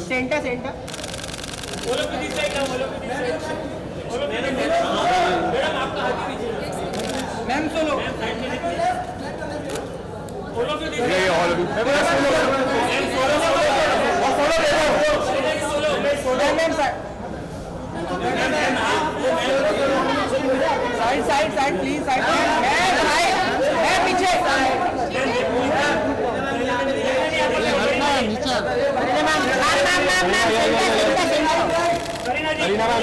here. Center. Ma'am, solo. Yeah, all of you. Side, please. Side. Ma'am, पीछे. Karina ma'am,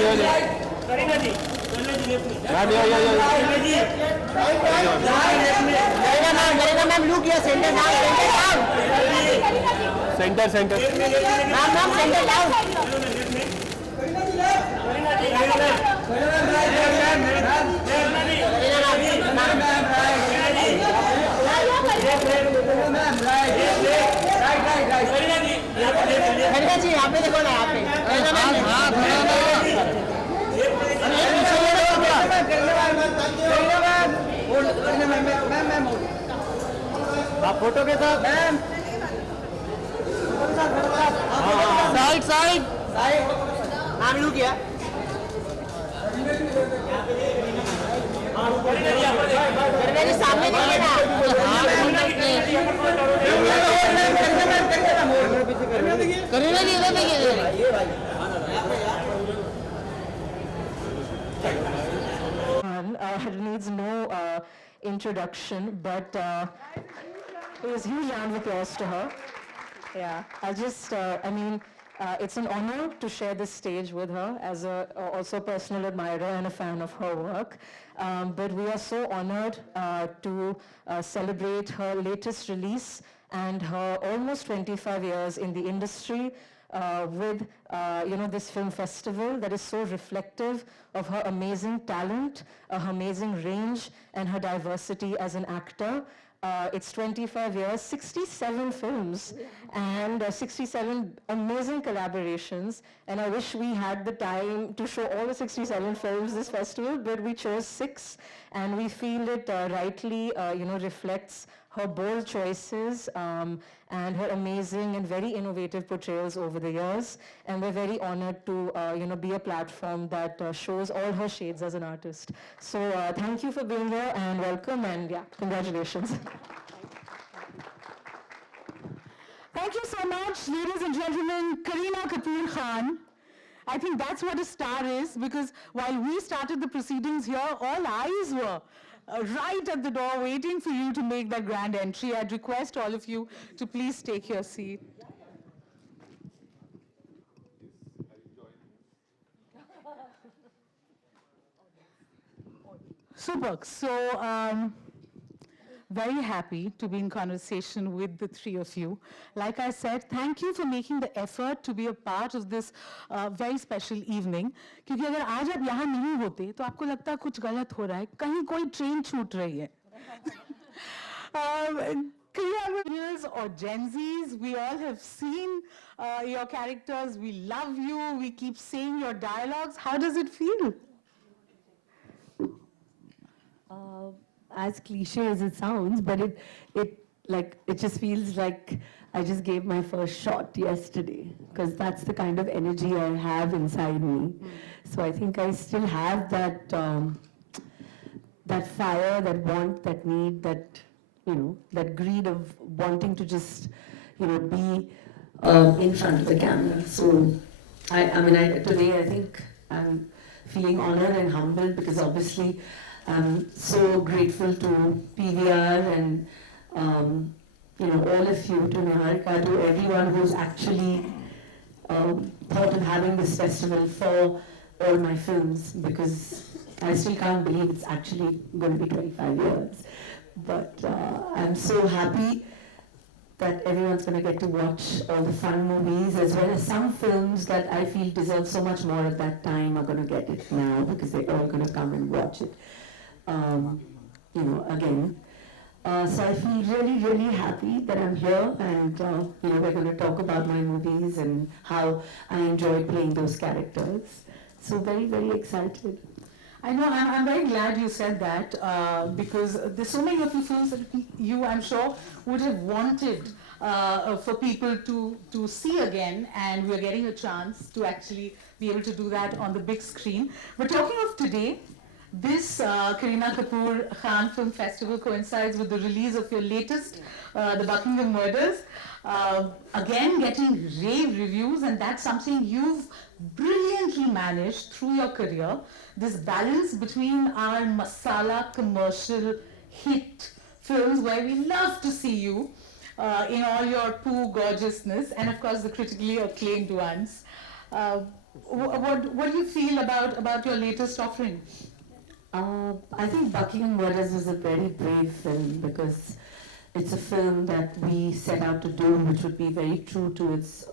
here. Garina ma'am, look here. Center down. Center. Ma'am, center down. गरीना जी यहाँ पे देखो ना, यहाँ पे आप फोटो के साथ मैम साइड नाम लू किया गरीना जी सामने देखिए ना करीना जी इधर देखिए needs no introduction, but it was a huge round of applause to her. Yeah, it's an honor to share this stage with her as also a personal admirer and a fan of her work. But we are so honored to celebrate her latest release and her almost 25 years in the industry with this film festival that is so reflective of her amazing talent, her amazing range, and her diversity as an actor. It's 25 years, 67 films, and 67 amazing collaborations. And I wish we had the time to show all the 67 films this festival, but we chose 6, and we feel it rightly, reflects her bold choices and her amazing and very innovative portrayals over the years. And we're very honored to, be a platform that shows all her shades as an artist. So thank you for being here and welcome, and yeah, congratulations. Thank you so much, ladies and gentlemen. Kareena Kapoor Khan. I think that's what a star is, because while we started the proceedings here, all eyes were right at the door waiting for you to make that grand entry. I'd request all of you to please take your seat. Super. So, very happy to be in conversation with the three of you. Like I said, thank you for making the effort to be a part of this very special evening. क्योंकि अगर आज आप यहाँ नहीं होते, तो आपको लगता कुछ गलत हो रहा है, कहीं कोई ट्रेन छूट रही है. Millennials or Gen Zs, we all have seen your characters. We love you. We keep saying your dialogues. How does it feel? As cliche as it sounds, but it just feels like I just gave my first shot yesterday, because that's the kind of energy I have inside me. So I think I still have that that fire, that want, that need, that that greed of wanting to just be in front of the camera. So today I think I'm feeling honored and humbled, because obviously I'm so grateful to PVR and all of you, to Niharika, to everyone who's actually thought of having this festival for all my films, because I still can't believe it's actually going to be 25 years. But I'm so happy that everyone's going to get to watch all the fun movies, as well as some films that I feel deserve so much more at that time are going to get it now, because they're all going to come and watch it. Again. So I feel really, really happy that I'm here, and we're going to talk about my movies and how I enjoyed playing those characters. So very, very excited. I know, I'm very glad you said that, because there's so many of the films that you, I'm sure, would have wanted for people to see again, and we're getting a chance to actually be able to do that on the big screen. But talking of today, this Kareena Kapoor Khan Film Festival coincides with the release of your latest, The Buckingham Murders. Again, getting rave reviews, and that's something you've brilliantly managed through your career. This balance between our masala commercial hit films, where we love to see you in all your poo gorgeousness, and of course the critically acclaimed ones. What do you feel about your latest offering? I think Buckingham Murders was a very brave film because it's a film that we set out to do, which would be very true to its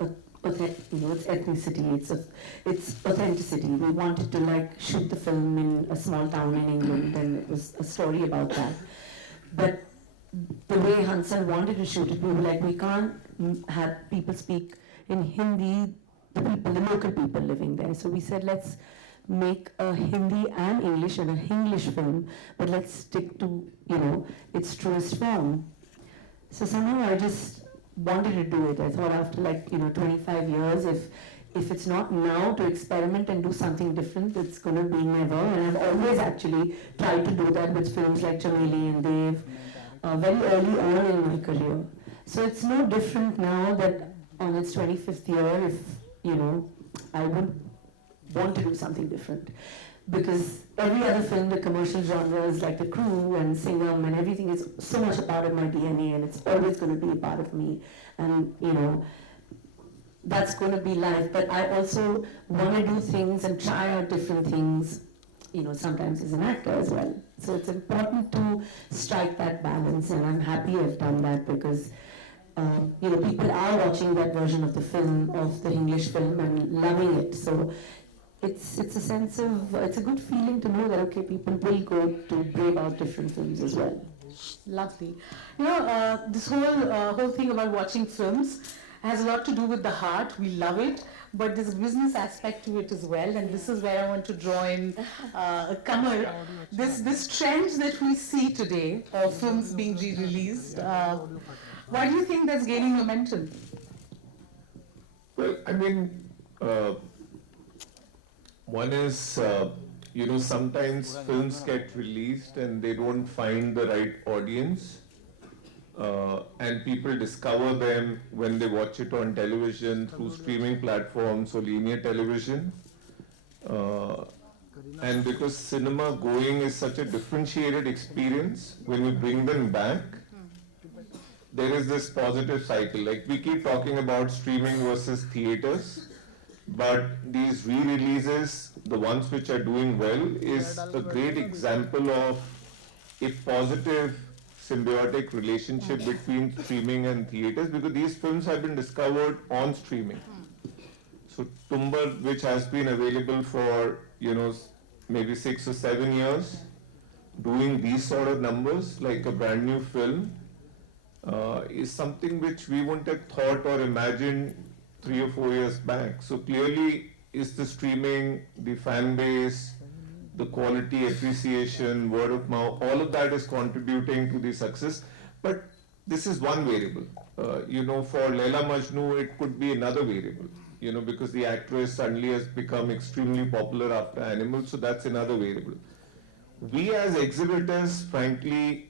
its ethnicity, its authenticity. We wanted to shoot the film in a small town in England, and it was a story about that. But the way Hansal wanted to shoot it, we were like, we can't have people speak in Hindi, the local people living there. So we said, let's make a Hindi and English and a Hinglish film, but let's stick to, its truest form. So somehow I just wanted to do it. I thought after 25 years, if it's not now to experiment and do something different, it's going to be never. And I've always actually tried to do that with films like Chameli and Dev, very early on in my career. So it's no different now that on its 25th year, if, I would want to do something different. Because every other film, the commercial genres like The Crew and Singham and everything is so much a part of my DNA, and it's always going to be a part of me. And, that's going to be life. But I also want to do things and try out different things, sometimes as an actor as well. So it's important to strike that balance, and I'm happy I've done that because people are watching that version of the film, of the English film, and loving it. So it's a sense of, it's a good feeling to know that, okay, people will go to brave out different films as well. Lovely. This whole thing about watching films has a lot to do with the heart. We love it, but there's a business aspect to it as well, and this is where I want to draw in Kamal. This trend that we see today of films being re-released, why do you think that's gaining momentum? Well, I mean, one is, sometimes films get released and they don't find the right audience, and people discover them when they watch it on television, through streaming platforms or linear television. And because cinema going is such a differentiated experience, when you bring them back, there is this positive cycle. Like we keep talking about streaming versus theaters, but these re-releases, the ones which are doing well, is a great example of a positive symbiotic relationship between streaming and theaters, because these films have been discovered on streaming. So Tumbar, which has been available for, maybe 6 or 7 years, doing these sort of numbers, like a brand new film, is something which we wouldn't have thought or imagined 3 or 4 years back. So clearly, is the streaming, the fan base, the quality, appreciation, word of mouth, all of that is contributing to the success. But this is one variable. For Laila Majnu, it could be another variable, because the actress suddenly has become extremely popular after Animal, so that's another variable. We as exhibitors, frankly,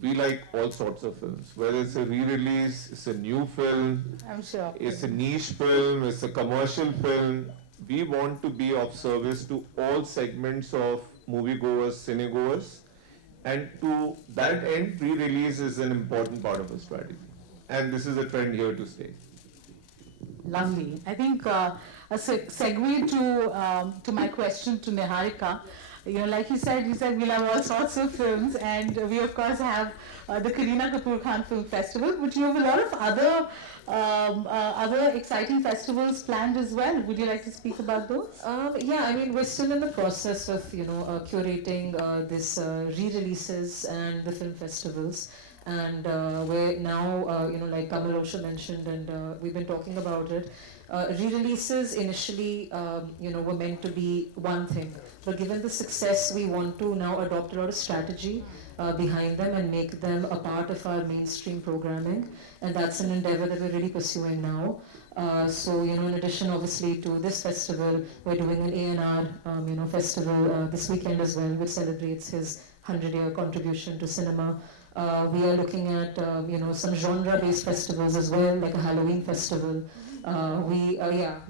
we like all sorts of films, whether it's a re-release, it's a new film, I'm sure. it's a niche film, it's a commercial film. We want to be of service to all segments of moviegoers, cinegoers, and to that end, re-release is an important part of our strategy. And this is a trend here to stay. Lovely. I think a segue to my question to Niharika. Like you said we'll have all sorts of films, and we of course have the Kareena Kapoor Khan Film Festival, but you have a lot of other exciting festivals planned as well. Would you like to speak about those? Yeah, I mean, we're still in the process of, curating this re-releases and the film festivals. And we're now, like Kamal also mentioned, and we've been talking about it. Re-releases initially, were meant to be one thing, but given the success, we want to now adopt a lot of strategy behind them and make them a part of our mainstream programming, and that's an endeavor that we're really pursuing now. In addition, obviously, to this festival, we're doing an A&R, festival this weekend as well, which celebrates his 100-year contribution to cinema. We are looking at, some genre-based festivals as well, like a Halloween festival.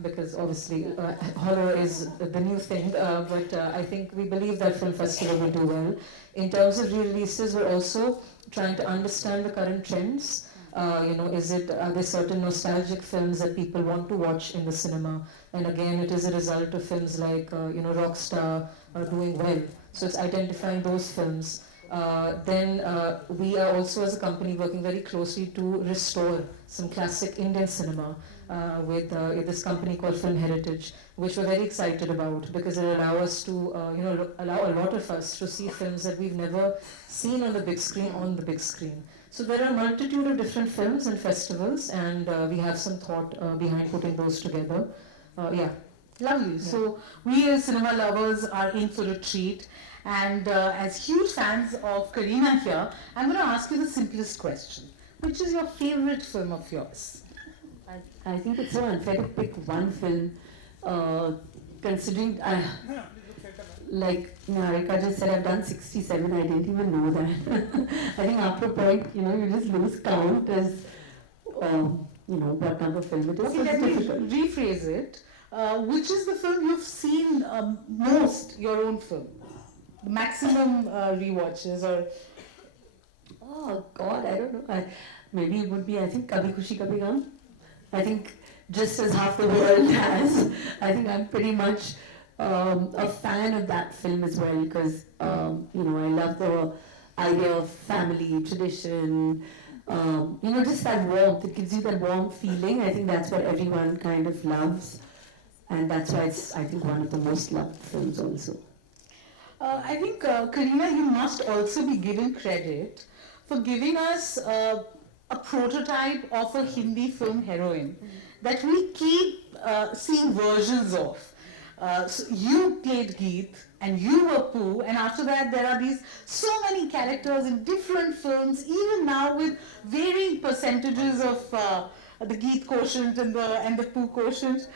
Because obviously horror is the new thing, but I think we believe that film festival will do well. In terms of re-releases, we're also trying to understand the current trends. Are there certain nostalgic films that people want to watch in the cinema? And again, it is a result of films like, Rockstar doing well. So it's identifying those films. Then we are also, as a company, working very closely to restore some classic Indian cinema with this company called Film Heritage, which we're very excited about because it allows us to, allow a lot of us to see films that we've never seen on the big screen. So there are a multitude of different films and festivals, and we have some thought behind putting those together. Lovely. So we as cinema lovers are in for a treat. And as huge fans of Kareena here, I'm going to ask you the simplest question. Which is your favorite film of yours? I think it's so unfair to pick one film, considering, like Niharika just said, I've done 67, I didn't even know that. I think after a point, you just lose count as, what number film it is. Okay, So let it's me difficult. rephrase it. Which is the film you've seen most, your own film? The maximum rewatches or... Oh God, I don't know. Maybe it would be, I think, Kabhi Khushi Kabhi Gham. I think just as half the world has, I think I'm pretty much a fan of that film as well because, I love the idea of family, tradition, just that warmth. It gives you that warm feeling. I think that's what everyone kind of loves. And that's why it's, I think, one of the most loved films also. I think, Kareena, you must also be given credit for giving us a prototype of a Hindi film heroine that we keep seeing versions of. So you played Geet and you were Pooh, and after that there are these so many characters in different films, even now with varying percentages of the Geet quotient and the Pooh quotient.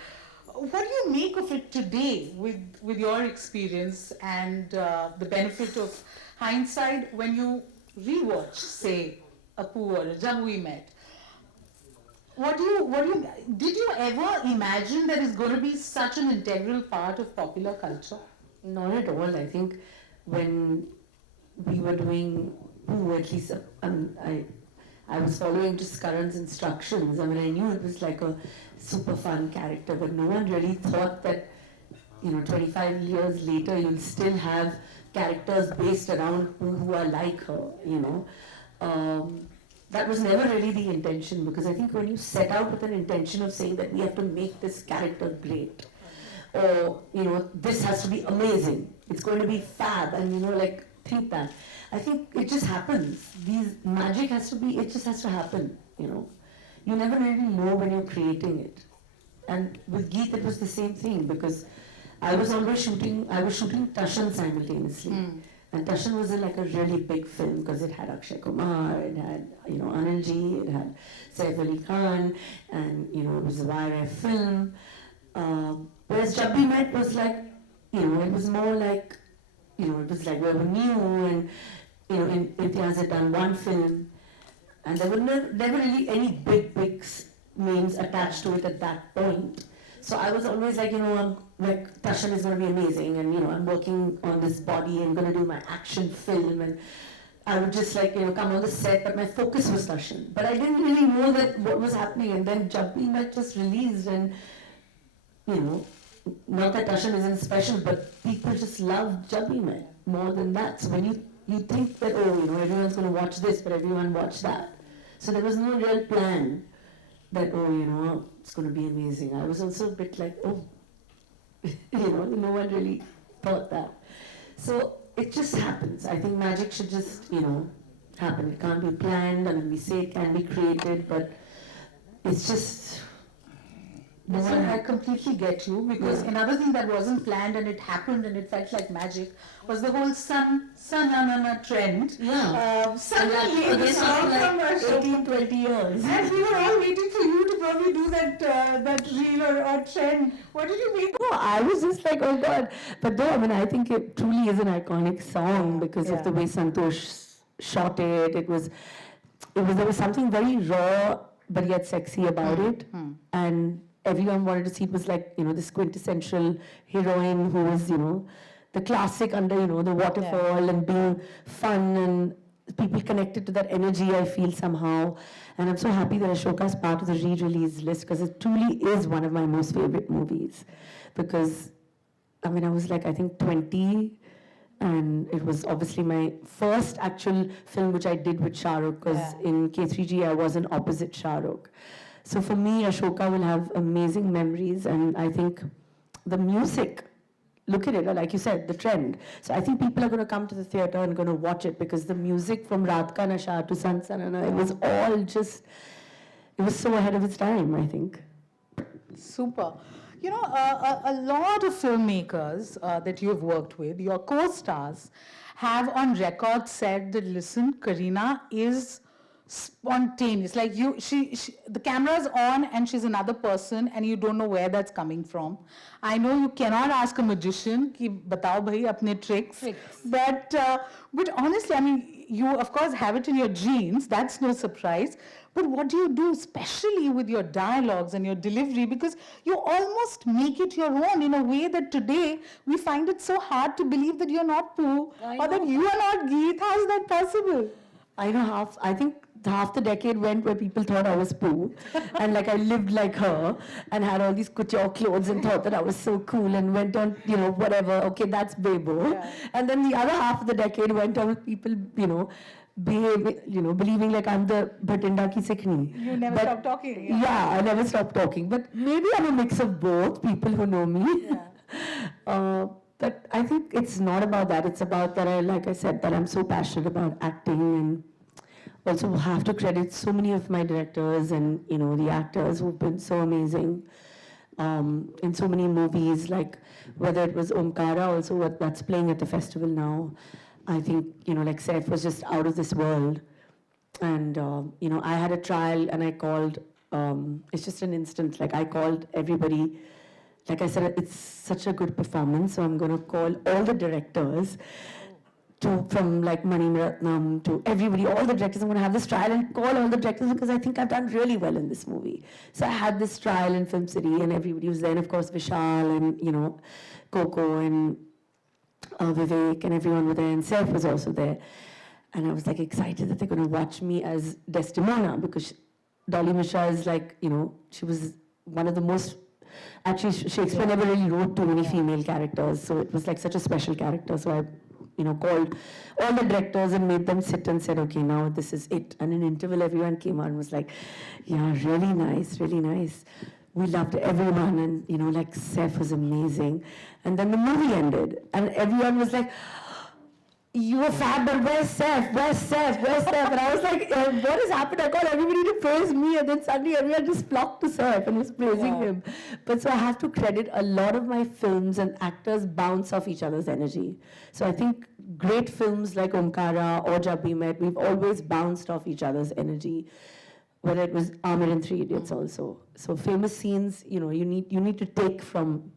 What do you make of it today with your experience and the benefit of hindsight when you rewatch, say, a Pooh or a Jab We Met? Did you ever imagine that it's going to be such an integral part of popular culture? Not at all. I think when we were doing Pooh, at least I was following just Karan's instructions. I mean, I knew it was like a super fun character, but no one really thought that, 25 years later, you'll still have characters based around who are like her, That was never really the intention, because I think when you set out with an intention of saying that we have to make this character great, or, this has to be amazing, it's going to be fab, and, think that. I think it just happens. Magic has to be, it just has to happen, You never really know when you're creating it. And with Geet, it was the same thing, because I was shooting Tashan simultaneously. And Tashan was a really big film, because it had Akshay Kumar, it had, Anil Ji, it had Saif Ali Khan, and, it was a YRF film. Whereas Jab We Met was it was more like, it was like we were new, and, Imtiaz had done one film, and there were never really any big names attached to it at that point. So I was always like, Tashan is going to be amazing, and, I'm working on this body, and going to do my action film, and I would just come on the set, but my focus was Tashan. But I didn't really know that what was happening, and then Jab We Met just released, and, not that Tashan isn't special, but people just love Jab We Met more than that. So when you think that, everyone's going to watch this, but everyone watched that. So there was no real plan that, it's going to be amazing. I was also a bit like, no one really thought that. So it just happens. I think magic should just, happen. It can't be planned. I mean, we say it can be created, but it's just, Listen, I completely get you, because another thing that wasn't planned and it happened and it felt like magic was the whole Sananana trend. Suddenly the song from Ashoka. 18, 20 years. And we were all waiting for you to probably do that reel or trend. What did you mean? No, I was just like, oh God. But though, I mean, I think it truly is an iconic song because of the way Santosh shot it. There was something very raw but yet sexy about it. And everyone wanted to see it. Was like, this quintessential heroine who was, the classic under, the waterfall and being fun, and people connected to that energy, I feel, somehow. And I'm so happy that Ashoka is part of the re-release list, because it truly is one of my most favorite movies. Because, I mean, I was like, I think 20, and it was obviously my first actual film which I did with Shah Rukh, because in K3G I was an opposite Shah Rukh. So for me, Ashoka will have amazing memories, and I think the music, look at it, like you said, the trend. So I think people are going to come to the theatre and going to watch it, because the music from Raat Ka Nasha to San Sanana, it was all just, it was so ahead of its time, I think. Super. You know, a lot of filmmakers that you've worked with, your co-stars, have on record said that, listen, Kareena is spontaneous. Like the camera's on and she's another person and you don't know where that's coming from. I know you cannot ask a magician ki batao bhai apne tricks. But honestly, I mean, you of course have it in your genes. That's no surprise. But what do you do, especially with your dialogues and your delivery? Because you almost make it your own in a way that today we find it so hard to believe that you're not Pooh or that you are not Geet. How is that possible? I know I think half the decade went where people thought I was Pooh, and like I lived like her and had all these couture clothes and thought that I was so cool and went on, whatever, okay, that's Bebo. Yeah. And then the other half of the decade went on with people, believing like I'm the Bhatinda ki Sikhni. You never stopped talking. Yeah, I never stopped talking. But maybe I'm a mix of both, people who know me. Yeah. But I think it's not about that. It's about that like I said, that I'm so passionate about acting, and also have to credit so many of my directors and, the actors who've been so amazing in so many movies, like whether it was Omkara, also that's playing at the festival now. I think, like Saif was just out of this world. And, I had a trial and I called, it's just an instant, like I called everybody. Like I said, it's such a good performance, so I'm going to call all the directors, from like Mani Ratnam to everybody, all the directors. I'm going to have this trial and call all the directors, because I think I've done really well in this movie. So I had this trial in Film City and everybody was there, and of course Vishal and, Coco and Vivek and everyone were there, and Saif was also there. And I was like excited that they're going to watch me as Desdemona, because Dolly Mishra is like, she was one of the most, actually Shakespeare never really wrote too many female characters, so it was like such a special character. So I called all the directors and made them sit and said, okay, now this is it. And in interval, everyone came out and was like, yeah, really nice, really nice. We loved everyone, and, like, Saif was amazing. And then the movie ended, and everyone was like, you were fab, but where's Saif? Where's Saif? Where's Saif? And I was like, what has happened? I called everybody to praise me, and then suddenly everyone just flocked to Saif and was praising him. But so I have to credit a lot of my films and actors bounce off each other's energy. So I think great films like Omkara or Jab We Met, we've always bounced off each other's energy. Whether it was Amir in Three Idiots also. So famous scenes, you need to take from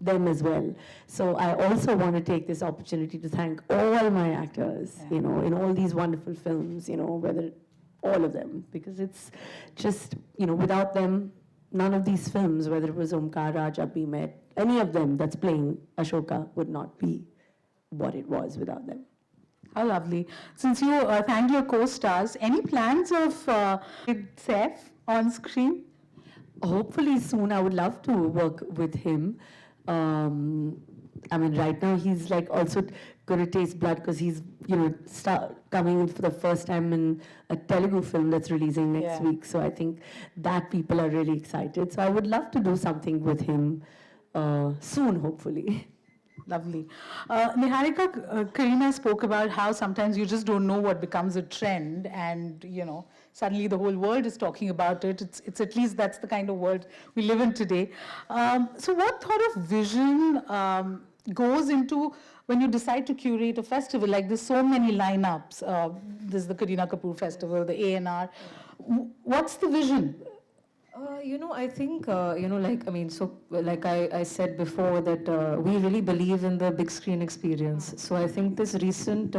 them as well. So I also want to take this opportunity to thank all my actors, in all these wonderful films, whether all of them, because it's just, without them, none of these films, whether it was Omkara, Jab We Met, any of them that's playing Ashoka would not be what it was without them. How lovely. Since you thanked your co-stars, any plans of with Saif on screen? Hopefully soon. I would love to work with him. I mean, right now he's like also going to taste blood, because he's, coming in for the first time in a Telugu film that's releasing next week. So I think that people are really excited. So I would love to do something with him soon, hopefully. Lovely. Niharika, Kareena spoke about how sometimes you just don't know what becomes a trend, and suddenly the whole world is talking about it. It's at least that's the kind of world we live in today. So, what sort of vision goes into when you decide to curate a festival? Like there's so many lineups. There's the Kareena Kapoor Festival, the ANR. What's the vision? I think, like I said before, that we really believe in the big screen experience. So I think this recent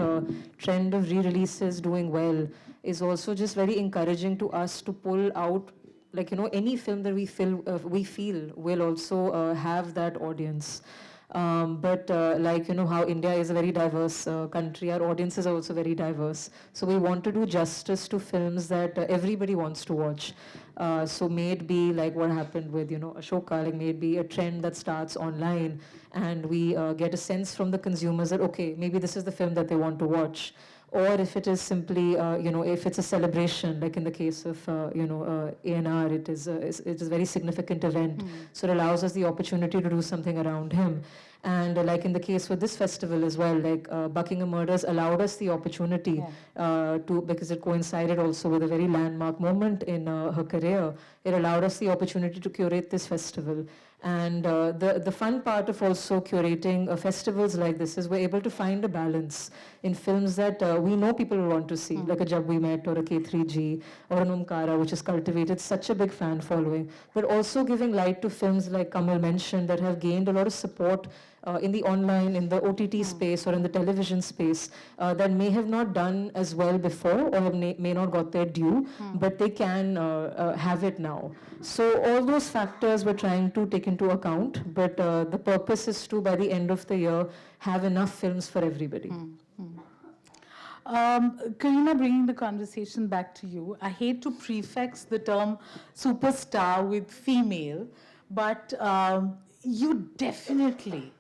trend of re-releases doing well is also just very encouraging to us to pull out, any film that we feel will also have that audience. How India is a very diverse country, our audiences are also very diverse. So we want to do justice to films that everybody wants to watch. So may it be like what happened with, Ashoka, like may it be a trend that starts online and we get a sense from the consumers that, okay, maybe this is the film that they want to watch. Or if it is simply, if it's a celebration, like in the case of, ANR, it is a very significant event. So it allows us the opportunity to do something around him. And like in the case with this festival as well, like Buckingham Murders allowed us the opportunity because it coincided also with a very landmark moment in her career. It allowed us the opportunity to curate this festival. And the fun part of also curating festivals like this is we're able to find a balance in films that we know people will want to see, like a Jab We Met or a K3G or an Omkara, which has cultivated such a big fan following, but also giving light to films like Kamal mentioned that have gained a lot of support in the online, in the OTT space or in the television space that may have not done as well before or may not got their due, but they can have it now. So all those factors we're trying to take into account, but the purpose is to, by the end of the year, have enough films for everybody. Kareena, bringing the conversation back to you, I hate to prefix the term superstar with female, but you definitely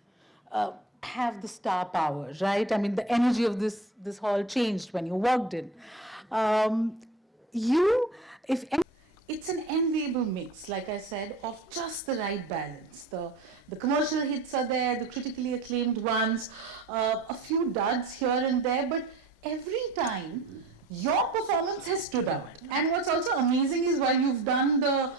have the star power, right? I mean, the energy of this hall changed when you walked in. It's an enviable mix, like I said, of just the right balance. The commercial hits are there, the critically acclaimed ones, a few duds here and there, but every time your performance has stood out. And what's also amazing is while you've done the,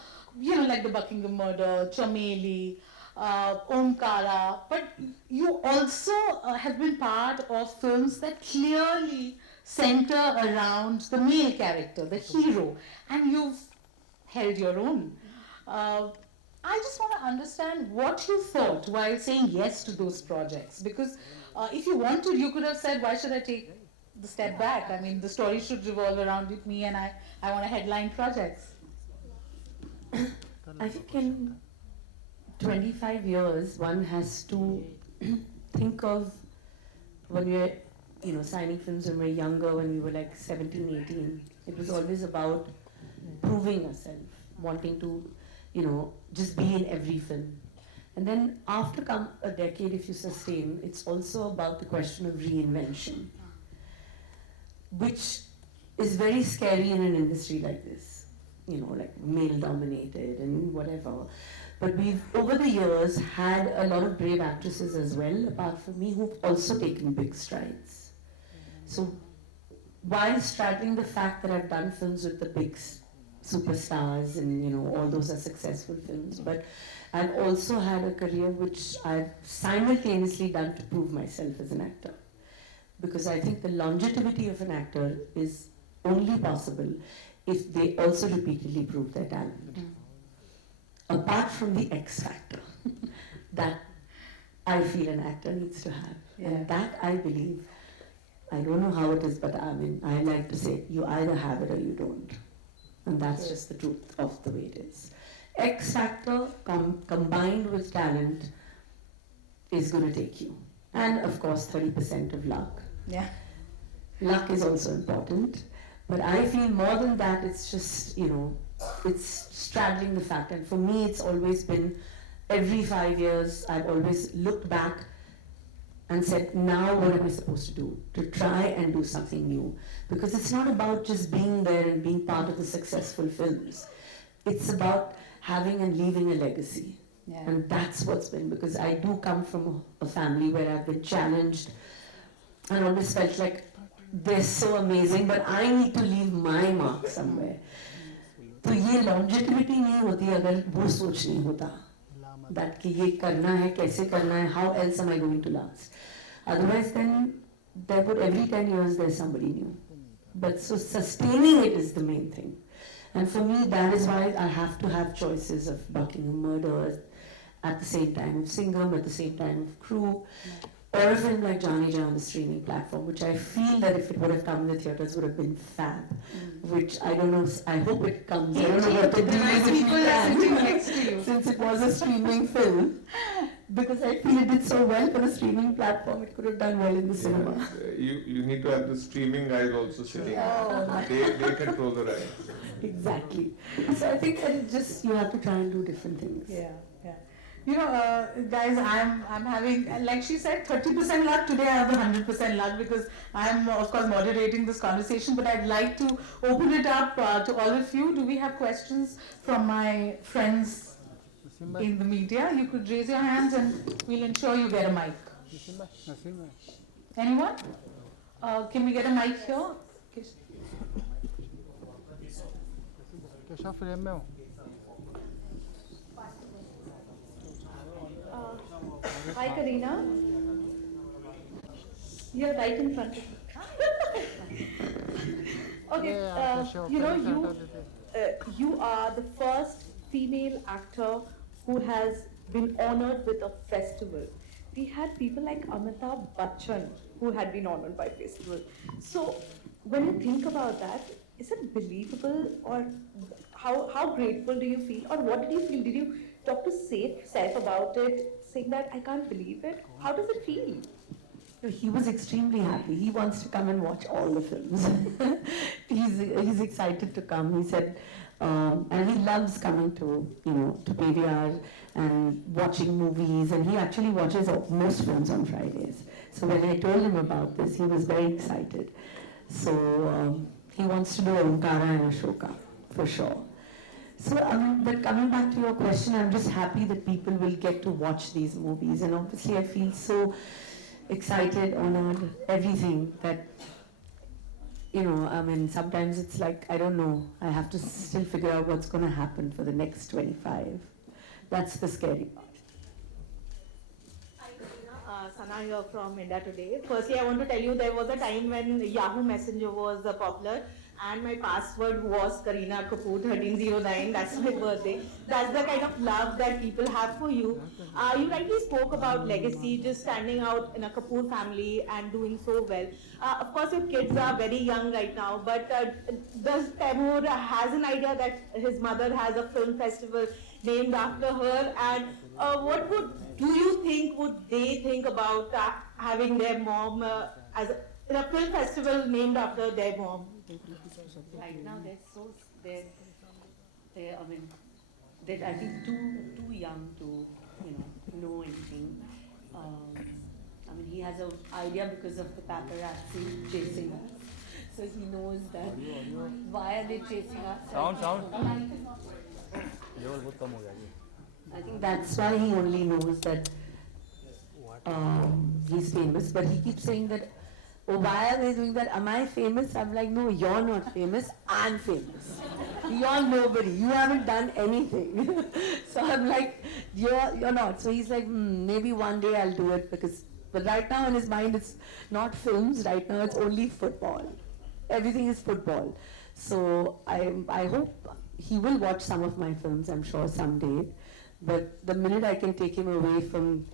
like the Buckingham Murder, Chameli, Omkara, but you also have been part of films that clearly center around the male character, the hero, and you've held your own. I just want to understand what you thought while saying yes to those projects, because if you wanted, you could have said, why should I take the step back? I mean, the story should revolve around me and I want to headline projects. I think in 25 years, one has to think of when we were, signing films when we were younger, when we were like 17, 18. It was always about proving yourself, wanting to, just be in every film. And then after a decade, if you sustain, it's also about the question of reinvention, which is very scary in an industry like this, like male-dominated and whatever. But we've, over the years, had a lot of brave actresses as well, apart from me, who've also taken big strides. So while straddling the fact that I've done films with the big superstars and, all those are successful films, but I've also had a career which I've simultaneously done to prove myself as an actor. Because I think the longevity of an actor is only possible if they also repeatedly prove their talent. Apart from the X factor that I feel an actor needs to have. Yeah. And that I believe, I don't know how it is, but I like to say, you either have it or you don't. And that's just the truth of the way it is. X factor combined with talent is going to take you. And of course, 30% of luck. Yeah. Luck is also important. But I feel more than that, it's just, it's straddling the fact. And for me, it's always been every 5 years, I've always looked back and said, now what am I supposed to do? To try and do something new. Because it's not about just being there and being part of the successful films. It's about having and leaving a legacy. Yeah. And that's what's been, because I do come from a family where I've been challenged and always felt like they're so amazing, but I need to leave my mark somewhere. तो ये longevity नहीं होती अगर वो सोच नहीं होता that कि ये करना है, कैसे करना है, how else am I going to last? Otherwise then there would every 10 years there's somebody new. But so sustaining it is the main thing. And for me that is why I have to have choices of Buckingham Murders at the same time of Singham, at the same time of Crew, or a film like Johnny Jam on the streaming platform, which I feel that if it would have come in the theatres would have been fab. Which I don't know, I hope it comes. I don't know what to do with it since it was a streaming film. Because I feel it did so well for the streaming platform, it could have done well in the cinema. You need to have the streaming guys also sitting. They control the rights. Exactly. So I think that it just, you have to try and do different things. Yeah, yeah. You know, guys, I'm having, like she said, 30% luck. Today I have the 100% luck because I'm, of course, moderating this conversation. But I'd like to open it up to all of you. Do we have questions from my friends in the media? You could raise your hands and we'll ensure you get a mic. Anyone? Can we get a mic here? Hi, Kareena. You're right in front of me. Okay, you are the first female actor who has been honored with a festival. We had people like Amitabh Bachchan who had been honored by festival. So, when you think about that, is it believable, or how grateful do you feel, or what did you feel? Did you talk to Saif about it, saying that I can't believe it? How does it feel? He was extremely happy. He wants to come and watch all the films. he's excited to come. He said, and he loves coming to to PVR and watching movies. And he actually watches most films on Fridays. So when I told him about this, he was very excited. So he wants to do Omkara and Ashoka for sure. So, but coming back to your question, I'm just happy that people will get to watch these movies. And obviously, I feel so excited, honored, everything that, sometimes it's like, I don't know, I have to still figure out what's going to happen for the next 25. That's the scary part. Sana here from India Today. Firstly, I want to tell you there was a time when Yahoo Messenger was popular and my password was Kareena Kapoor 1309. That's my birthday. That's the kind of love that people have for you. You rightly spoke about legacy, just standing out in a Kapoor family and doing so well. Of course, your kids are very young right now, but does Taimur has an idea that his mother has a film festival named after her, and what do you think would they think about having their mom in a film festival named after their mom? Right now they're I think too young to know anything. He has an idea because of the paparazzi chasing us, so he knows that why are they chasing us. Sound. I think that's why he only knows that he's famous, but he keeps saying that, oh, why are they doing that? Am I famous? I'm like, no, you're not famous. I'm famous. You're nobody. You haven't done anything. So I'm like, you're not. So he's like, maybe one day I'll do it but right now in his mind it's not films. Right now it's only football. Everything is football. So I hope he will watch some of my films, I'm sure someday. But the minute I can take him away from,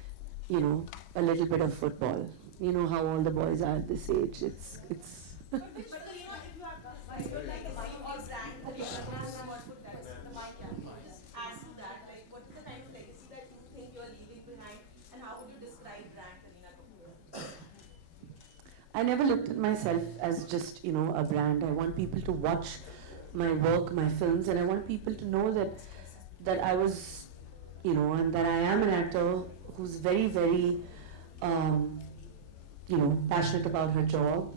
a little bit of football, you know how all the boys are at this age, it's. I never looked at myself as just, a brand. I want people to watch my work, my films, and I want people to know that I was, and that I am an actor who's very, very, passionate about her job.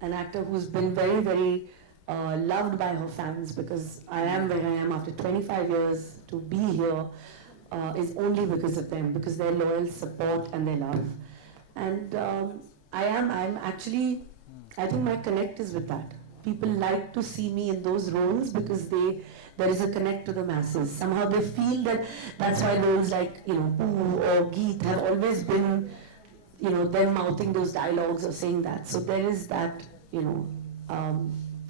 An actor who's been very, very loved by her fans, because I am where I am after 25 years to be here. is only because of them, because their loyal support and their love. And I'm actually, I think my connect is with that. People like to see me in those roles because there is a connect to the masses. Somehow they feel that that's why roles like, Pooh or Geet have always been, them mouthing those dialogues or saying that. So there is that,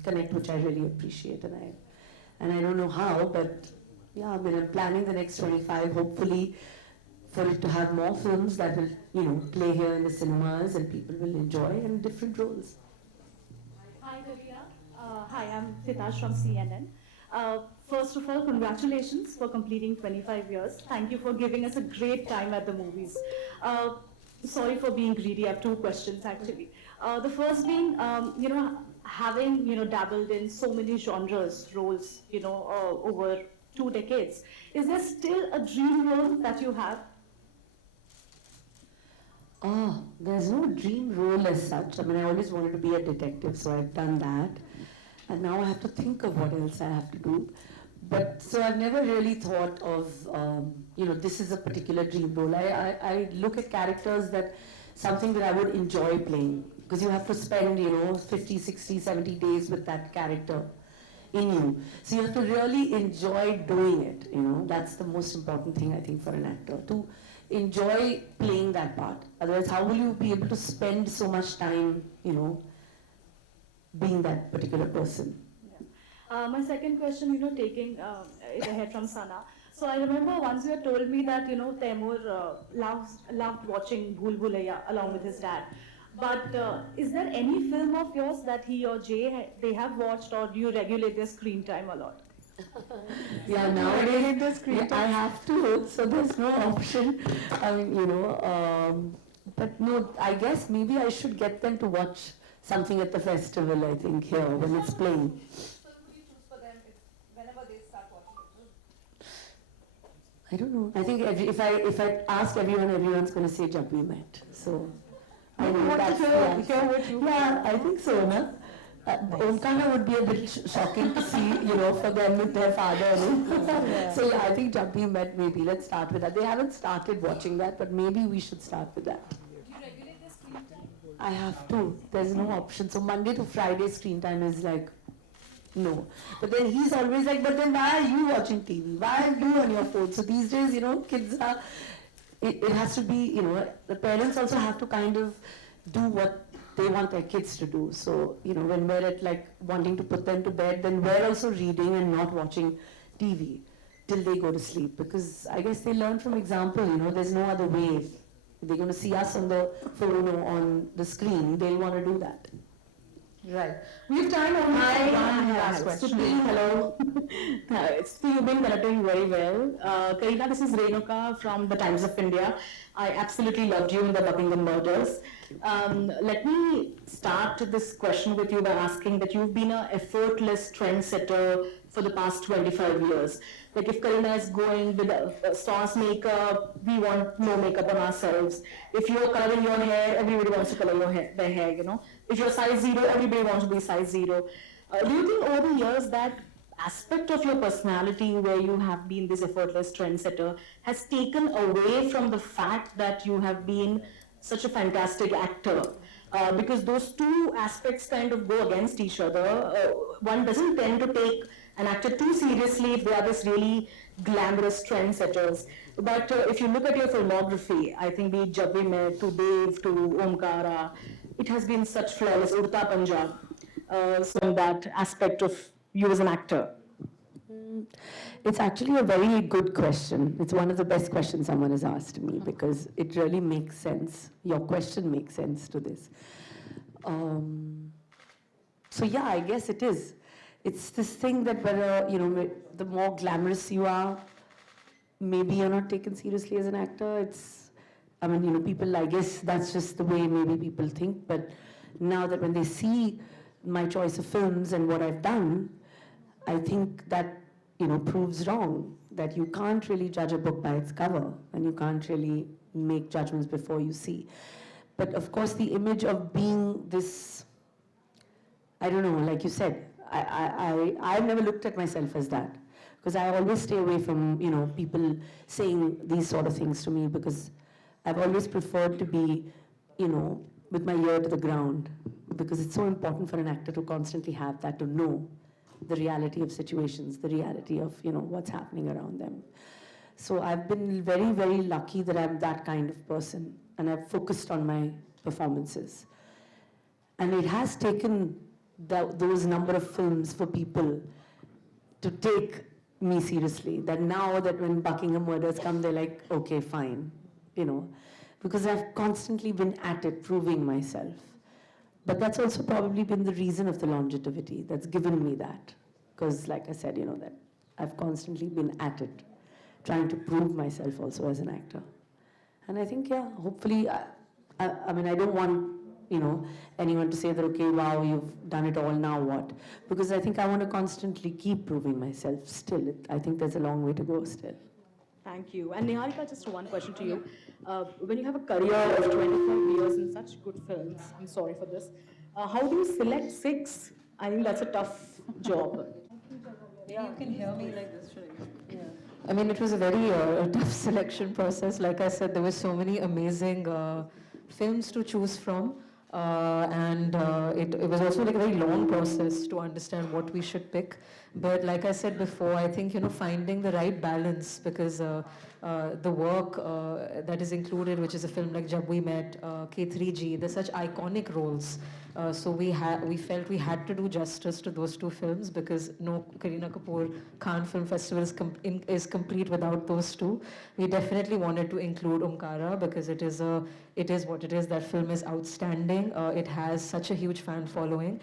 connect which I really appreciate, and I don't know how, but yeah, I'm planning the next 25, hopefully, for it to have more films that will, play here in the cinemas and people will enjoy in different roles. Hi, Divya. Hi, I'm Hitash from CNN. First of all, congratulations for completing 25 years. Thank you for giving us a great time at the movies. Sorry for being greedy. I have two questions actually. The first being, having dabbled in so many genres, roles, over 2 decades, is there still a dream role that you have? Oh, there's no dream role as such. I always wanted to be a detective, so I've done that. And now I have to think of what else I have to do. But, so I've never really thought of, this is a particular dream role. I look at characters something that I would enjoy playing. Because you have to spend, 50, 60, 70 days with that character in you. So you have to really enjoy doing it, That's the most important thing, I think, for an actor. To enjoy playing that part. Otherwise, how will you be able to spend so much time, being that particular person? My second question, taking it ahead from Sana. So I remember once you had told me that, Taimur loved watching Bhool Bhulaiya along with his dad. But is there any film of yours that he or Jay, they have watched, or do you regulate their screen time a lot? Yeah, nowadays I have to, so there's no option. But no, I guess maybe I should get them to watch something at the festival, I think, here, when it's playing. Film would you choose for them whenever they start watching it? I don't know. I think if I ask everyone, everyone's going to say Jab We Met. So I know that's yeah, I think so, na? Omkara would be a bit shocking to see, for them with their father. No? So yeah, I think Jab We Met maybe. Let's start with that. They haven't started watching that, but maybe we should start with that. Do you regulate their screen time? I have to. There's no option. So Monday to Friday screen time is like, no. But then he's always like, but then why are you watching TV? Why are you on your phone? So these days, kids are, it has to be, the parents also have to kind of do what they want their kids to do. So, when we're at wanting to put them to bed, then we're also reading and not watching TV till they go to sleep. Because I guess they learn from example, there's no other way. If they're going to see us on the phone or on the screen, they'll want to do that. Right. We have time only for one last question. Hello. You've been conducting very well. Kareena, this is Renuka from the Times of India. I absolutely loved you in the Buckingham Murders. Let me start this question with you by asking that you've been an effortless trendsetter for the past 25 years. Like if Kareena is going with Stars makeup, we want no makeup on ourselves. If you're coloring your hair, everybody wants to color their hair, If you're size 0, everybody wants to be size 0. Do you think over the years that aspect of your personality where you have been this effortless trendsetter has taken away from the fact that you have been such a fantastic actor? Because those two aspects kind of go against each other. One doesn't tend to take an actor too seriously if they are this really glamorous trendsetters. But if you look at your filmography, I think be it Jab We Met, to Dev, to Omkara, it has been such flawless, Udta Punjab, so that aspect of you as an actor. It's actually a very good question. It's one of the best questions someone has asked me because it really makes sense. Your question makes sense to this. So yeah, I guess it is. It's this thing that whether, the more glamorous you are, maybe you're not taken seriously as an actor. People, I guess that's just the way maybe people think. But now that when they see my choice of films and what I've done, I think that, proves wrong, that you can't really judge a book by its cover and you can't really make judgments before you see. But of course, the image of being this, I don't know, like you said, I've never looked at myself as that. because I always stay away from, you know, people saying these sort of things to me, because I've always preferred to be, you know, with my ear to the ground, because it's so important for an actor to constantly have that, to know the reality of situations, the reality of, you know, what's happening around them. So I've been very, very lucky that I'm that kind of person, and I've focused on my performances. And it has taken those number of films for people to take me seriously, that now that when Buckingham Murders come, they're like, okay, fine, you know, because I've constantly been at it, proving myself. But that's also probably been the reason of the longevity that's given me that. Because like I said, you know, that I've constantly been at it, trying to prove myself also as an actor. And I think, yeah, hopefully, I mean, I don't want, you know, anyone to say that, okay, wow, you've done it all, now what? Because I think I want to constantly keep proving myself still. I think there's a long way to go still. Thank you. And Niharika, just one question to you. When you have a career of 25 years in such good films, I'm sorry for this, how do you select 6? I think that's a tough job. You can hear me like this, should I? Yeah. I mean, it was a very tough selection process. Like I said, there were so many amazing films to choose from. And it was also like a very long process to understand what we should pick. But like I said before, I think, you know, finding the right balance, because the work that is included, which is a film like Jab We Met, K3G, they're such iconic roles. So we felt we had to do justice to those 2 films, because no Kareena Kapoor Khan Film Festival is complete without those 2. We definitely wanted to include Omkara, because it is what it is. That film is outstanding. It has such a huge fan following,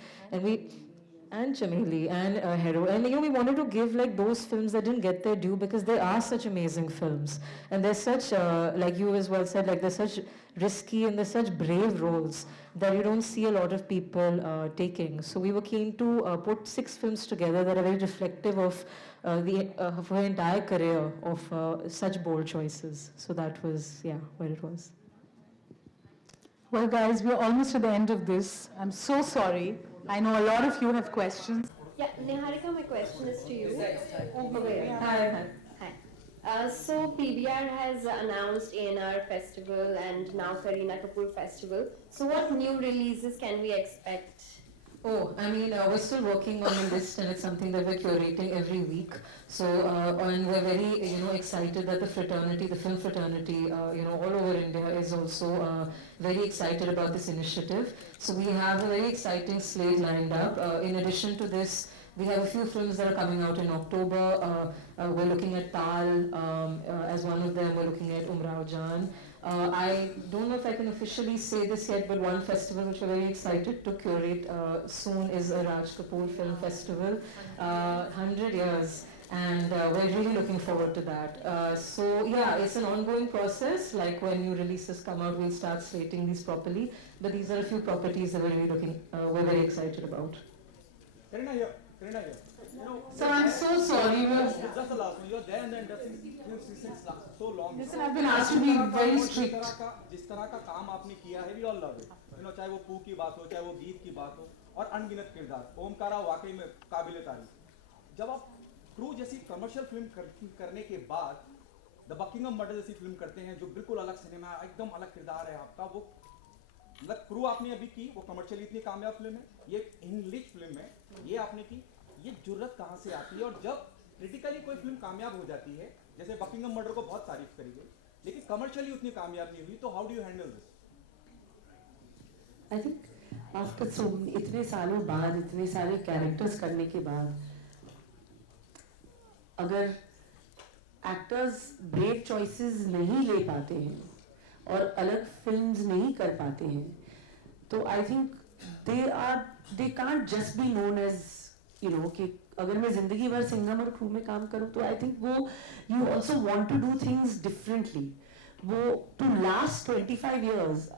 and Chameli and Hero, and you know, we wanted to give like those films that didn't get their due, because they are such amazing films, and they're such like you as well said, like they're such risky and they're such brave roles that you don't see a lot of people taking. So we were keen to put 6 films together that are very reflective of her entire career of such bold choices. So that was, yeah, where it was. Well, guys, we're almost at the end of this. I'm so sorry. I know a lot of you have questions. Yeah, Niharika, my question is to you. Hi. Hi. So PVR has announced ANR Festival and now Kareena Kapoor Festival. So what new releases can we expect? Oh, I mean, we're still working on a list, and it's something that we're curating every week. So, and we're very, you know, excited that the fraternity, the film fraternity, you know, all over India is also very excited about this initiative. So we have a very exciting slate lined up. In addition to this, we have a few films that are coming out in October. We're looking at Tal as one of them. We're looking at Umrao Jan. I don't know if I can officially say this yet, but one festival which we're very excited to curate soon is a Raj Kapoor Film Festival, 100 years, and we're really looking forward to that. So yeah, it's an ongoing process. Like when new releases come out, we'll start slating these properly. But these are a few properties that we're very excited about. Kareena here. So I'm so sorry. Just the last one. You're there in the industry since so long. Listen, I've been asked to be very strict. जिस तरह का काम आपने किया है, we all love it. You know, चाहे वो पू की बात हो, चाहे वो गीत की बात हो, और अनगिनत किरदार. ओमकारा वाकई में काबिले तारीफ. जब आप क्रू जैसी कमर्शियल फिल्म करने के बाद द बकिंगम मर्डर जैसी फिल्म करते हैं, जो बिल्कुल अलग सिनेमा है, एकदम अलग किरदार है आपका, वो मतलब क्रू आपने अभी की, वो कमर्शियली इतनी कामयाब फिल्म है, ये इंग्लिश फिल्म है, ये आपने की, ये जुर्रत कहाँ से आती है? और जब क्रिटिकली कोई फिल्म कामयाब हो जाती है, जैसे बकिंगम मर्डर को बहुत तारीफ करी गई, लेकिन कमर्शियली उतनी कामयाब नहीं हुई, तो how do you handle this? I think after so इतने सालों बाद, इतने सारे कैरेक्टर्स करने के बाद, अगर एक्टर्स ब्रेव चॉइसेस नहीं ले पाते हैं और अलग फिल्म्स नहीं कर पाते हैं, तो I think they can't just be known as, you know, कि अगर मैं जिंदगी भर सिंघम और क्रू में काम करूं, तो आई थिंक वो you also want to do things differently. वो टू लास्ट 25 years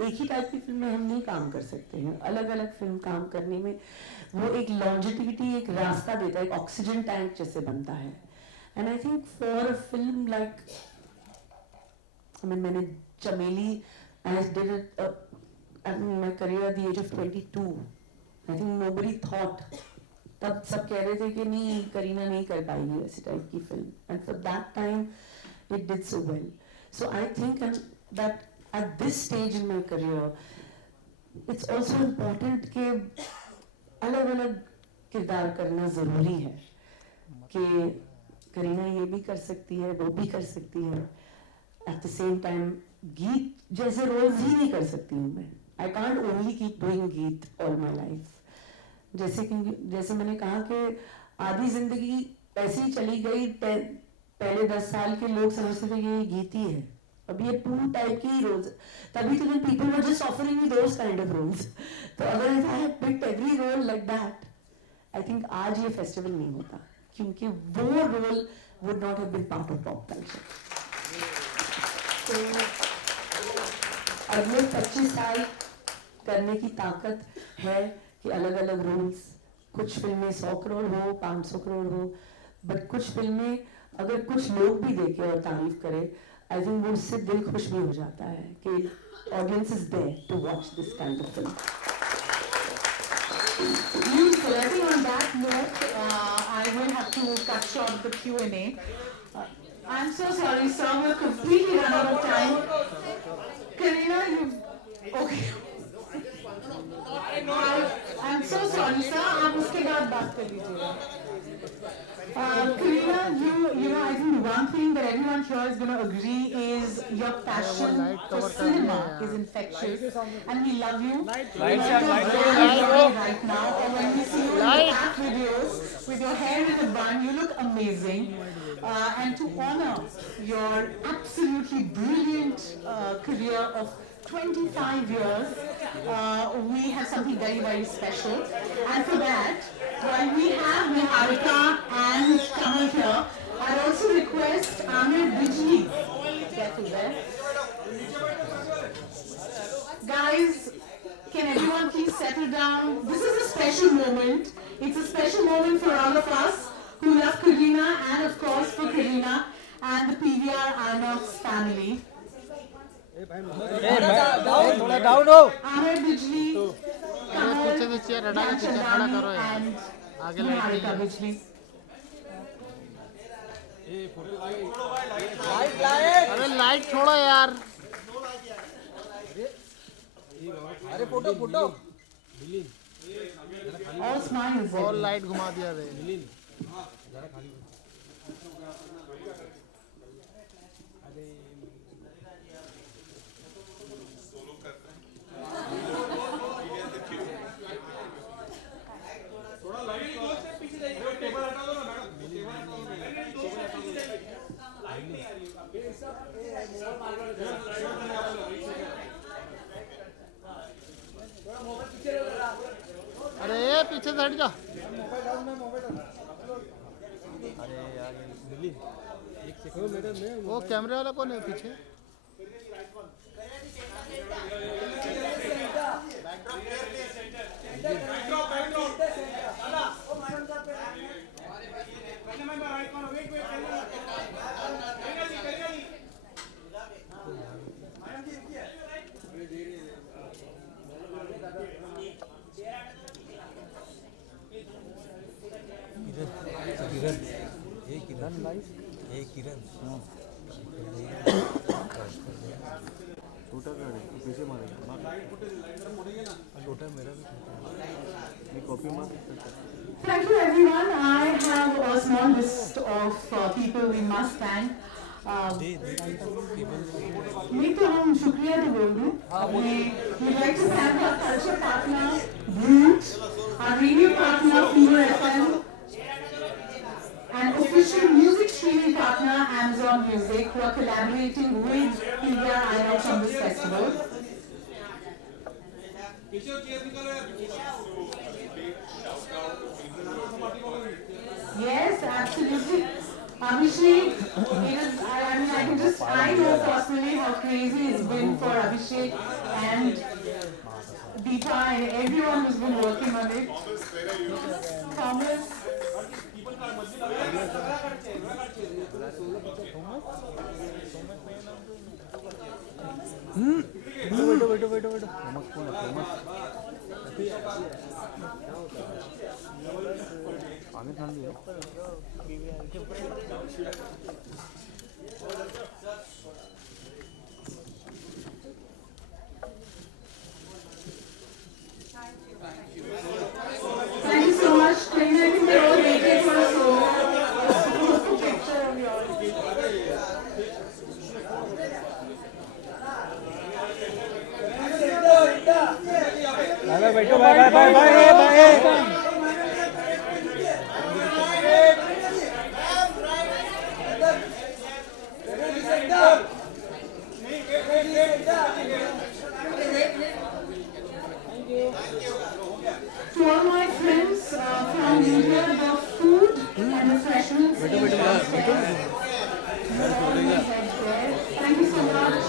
एक ही टाइप की फिल्म में हम नहीं काम कर सकते हैं. अलग अलग फिल्म काम करने में वो एक लॉन्जिटिविटी, एक रास्ता देता है, एक ऑक्सीजन टैंक जैसे बनता है. And I think for a film like, I mean, मैंने चमेली, I did it in my career at the age of 22. I think nobody thought तब सब कह रहे थे कि नहीं करीना नहीं कर पाएगी वैसे टाइप की film, and for that time it did so well. So I think that at this stage in my career, it's also important कि अलग-अलग किरदार करना ज़रूरी है कि करीना ये भी कर सकती है, वो भी कर सकती है. At the same time, गीत जैसे रोल्स ही नहीं कर सकती हूँ मैं. I can't only keep doing गीत all my life. जैसे मैंने कहा कि आधी जिंदगी ऐसी ही चली गई, पहले 10 साल के लोग समझते थे ये गीत ही है, अब ये पूरी टाइप की रोल्स, तभी तो people were just offering me those kind of roles. तो अगर if I had picked every role like that, I think आज ये फेस्टिवल नहीं होता, क्योंकि वो role would not have been part of pop culture. तो अगले 25 साल करने की ताकत है कि अलग अलग रोल्स, कुछ फिल्में 100 करोड़ हो, 500 करोड़ हो, बट कुछ फिल्में अगर कुछ लोग भी देखे और तारीफ करे, आई थिंक वो उससे दिल खुश भी हो जाता है कि audience is there to watch this kind of film. Beautiful. I think on that note, I will have to cut short the Q&A. I'm so sorry, sir. We're completely run out of time. Kareena, you've... Okay. I'm so sorry, sir. आप उसके बाद बात कर लीजिएगा. Kareena, you know, I think one thing that everyone here is going to agree is your passion for cinema is infectious, and we love you. Right now, and when we see you in the back videos with your hair in a bun, you look amazing. And to honor your absolutely brilliant career of 25 years, we have something very, very special. And for that, while we have Niharika and Kamal here, I'd also request Amir Bijli to get to there. Guys, can everyone please settle down? This is a special moment. It's a special moment for all of us who love Kareena, and of course for Kareena and the PVR INOX family. थोड़ा down हो. Amir Bijli, पीछे से chair हटा के पीछे खड़ा करो यार. and आगे Niharika Bijli. अरे लाइट छोड़ो यार. अरे फोटो फोटो. All smiles. और लाइट घुमा दिया रे. अरे ये पीछे से हट जा. अरे यार दिल्ली एक सेकंड. वो कैमरे वाला कौन है पीछे? किरण लाइव. किरण छोटा गाड़ी पीछे मारेगा. छोटा मेरा भी कॉपी मार. Thank you, everyone. I have a small list of people we must thank. नहीं तो हम शुक्रिया तो बोल दूँ. We'd like to thank our culture partner, Brute, our radio partner, Fever FM, and official music streaming partner, Amazon Music, who are collaborating with PVR INOX on this festival. Yes, absolutely. Abhishek, I know personally how crazy it's been for Abhishek and Deepa and everyone who's been working on it. Thomas. बैठो. Thomas कौन है? Thomas Thank you so much. Karina, I think they're all waiting for a photo. Picture of yours. बैठो bye bye bye bye bye To all my friends from India, the food and refreshments. Thank you so much.